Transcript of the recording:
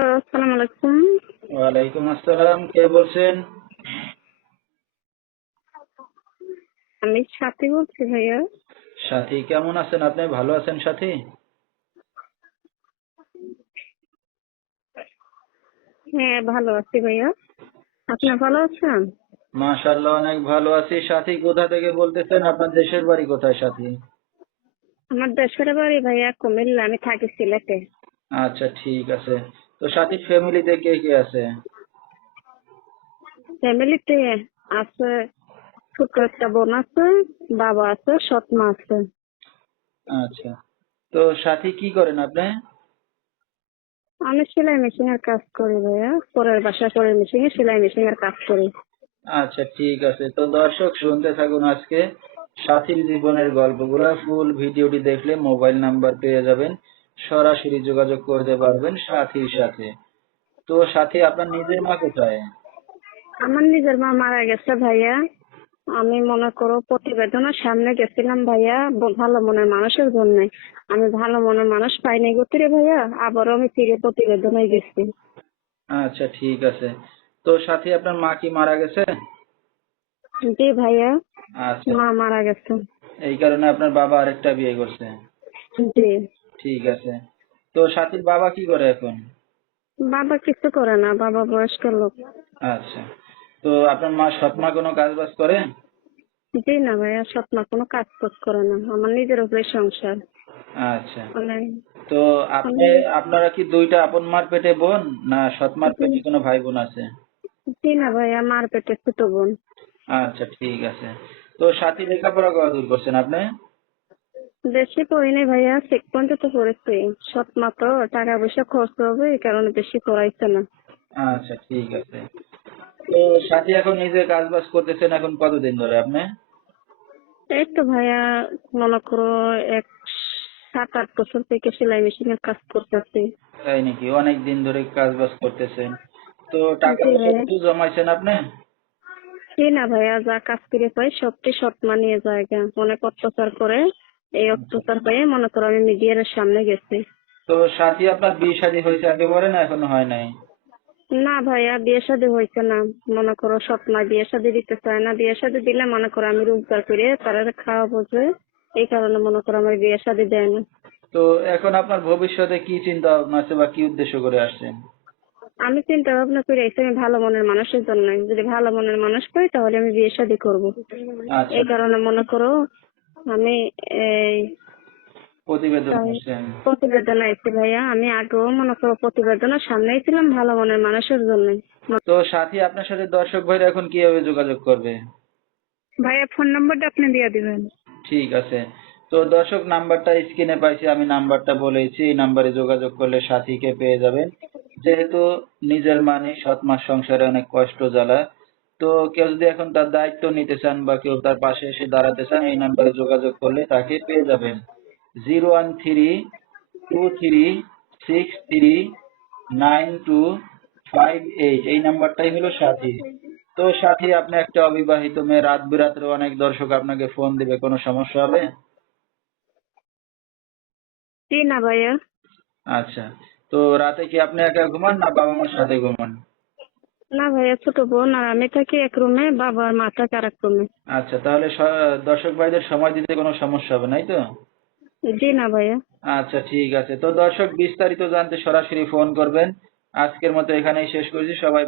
আসসালামু আলাইকুম ওয়ালাইকুম আসসালাম কে বলছেন? আমি সাথী বলছি ভাইয়া। সাথী কেমন আছেন? আপনি ভালো আছেন সাথী? হ্যাঁ ভালো আছি ভাইয়া। আপনি ভালো আছেন? মাশাআল্লাহ অনেক ভালো আছি। সাথী কোথা থেকে বলতেছেন? আপনার দেশের বাড়ি কোথায় সাথী? আমার দেশের বাড়ি ভাইয়া কুমিল্লা আমি থাকি সিলেটে। আচ্ছা ঠিক আছে। তো সাথী ফ্যামিলিতে কে কে আছে? ফ্যামিলিতে আছে ছোট একটা বোন আছে বাবা আছে সৎ মা আছে। আচ্ছা। তো সাথী কি করেন আপনি? আমি সেলাই মেশিন এর কাজ করি ভাইয়া। পরের বাসায় পরের মেশিনে সেলাই মেশিন এর কাজ করি। আচ্ছা ঠিক আছে। তো দর্শক শুনতে থাকুন আজকে সাথীর জীবনের গল্পগুলো। ফুল ভিডিওটি দেখলে মোবাইল নাম্বার পেয়ে যাবেন। সরাসরি যোগাযোগ করতে পারবেন সাথীর সাথে। তো সাথী আপনার নিজের মা কোথায়? আমার নিজের মা মারা গেছে ভাইয়া। আমি মনে করো প্রতিবেদনের সামনে গেছিলাম ভাইয়া। ভালো মনের মানুষের জন্য। আমি ভালো মনের মানুষ পাইনি গতিরে ভাইয়া। আবারও আমি ফিরে প্রতিবেদনে গেছি। আচ্ছা ঠিক আছে। তো সাথী আপনার মা কি মারা গেছে? জি ভাইয়া। আচ্ছা। মা মারা গেছে। এই কারণে আপনার বাবা আরেকটা বিয়ে করছে। জি। ঠিক আছে। তো সাথীর বাবা কি করে এখন? বাবা কিছু করে না বাবা বয়স্ক লোক। আচ্ছা। তো আপনার মা সৎ মা কোনো কাজ বাজ করে? জি না ভাইয়া স্বপ্ন কোনো কাজ কাজ করে না। আমার নিজের উপরে সংসার। আচ্ছা। মানে তো আপনি আপনারা কি দুইটা আপন মার পেটে বোন না সৎ মার পেটে কোনো ভাই বোন আছে? জি না ভাইয়া মার পেটে ছোট বোন। আচ্ছা ঠিক আছে। তো সাথী লেখাপড়া কত দূর করছেন আপনি? বেশি পড়িনি ভাইয়া চেক পয়েন্টে তো পড়েছি। সৎ মা তো টাকা পয়সা খরচ হবে এই কারণে বেশি পড়াইছে না। আচ্ছা ঠিক আছে। তো সাথী এখন নিজে কাজ বাজ করতেছেন এখন কতদিন ধরে আপনি? এই তো ভাইয়া মনে করো এক সাত আট বছর থেকে সেলাই মেশিনের কাজ করতেছি। তাই নাকি? অনেক দিন ধরে কাজ বাজ করতেছেন। তো টাকা ভাইয়া। জমাইছেন আপনি? না ভাইয়া যা কাজ করে পাই সবটি সৎ মা নিয়ে যায় গা। অনেক অত্যাচার করে। এই অত্যাচার পেয়ে মনে করো আমি মিডিয়ার সামনে গেছি। তো সাথী আপনার বিয়ে শাদী হয়েছে একেবারে না এখনও হয় নাই? না ভাইয়া বিয়ে শাদী হয়েছে না। মনে করো মা বিয়ে শাদী দিতে চায় না। বিয়ে শাদী দিলে মনে করো আমি রোজগার করে তারা খাওয়া বোঝে এই কারণে মনে করো আমার বিয়ে শাদী দেয় না তো এখন আপনার ভবিষ্যতে কি চিন্তা ভাবনা আছে বা কি উদ্দেশ্য করে আসছেন? আমি চিন্তা ভাবনা করে এসে আমি ভালো মনের মানুষের জন্য। যদি ভালো মনের মানুষ পাই তাহলে আমি বিয়ে শাদী করব। আচ্ছা। এই কারণে মনে করো আমি এই প্রতিবেদন। করছেন ভাইয়া। আমি আগেও মনে করো প্রতিবেদনের সামনেই ছিলাম ভালো মনের মানুষের জন্য। তো সাথী আপনার সাথে দর্শক ভাইরা এখন কীভাবে যোগাযোগ করবে? ভাইয়া ফোন নাম্বারটা আপনি দিয়ে দিবেন। ঠিক আছে। তো দর্শক নাম্বারটা স্ক্রিনে পাইছি আমি নাম্বারটা বলেছি এই নাম্বারে যোগাযোগ করলে সাথীকে পেয়ে যাবেন। যেহেতু নিজের মানে সৎ মাস সংসারে অনেক কষ্ট জ্বালা তো কেউ যদি এখন তার দায়িত্ব নিতে চান বা কেউ তার পাশে এসে দাঁড়াতে চান এই নাম্বারে যোগাযোগ করলে তাকে পেয়ে যাবেন। Zero one three two three six three nine two five eight. এই নাম্বারটাই হলো সাথী। তো সাথী আপনি একটা অবিবাহিত মেয়ে রাত বিরাত্রে অনেক দর্শক আপনাকে ফোন দিবে কোনো সমস্যা হবে? জি না ভাইয়া। আচ্ছা। তো রাতে কি আপনি একা ঘুমান না বাবা মার সাথে ঘুমান? ভাইয়া ছোট বোন আর আমি থাকি এক রুমে বাবা আর মা থাকে আর এক রুমে। আচ্ছা তাহলে দর্শক ভাইদের সময় দিতে কোনো সমস্যা হবে নাই তো? জি না ভাইয়া। আচ্ছা ঠিক আছে। তো দর্শক বিস্তারিত জানতে সরাসরি ফোন করবেন। আজকের মতো এখানেই শেষ করছি। সবাই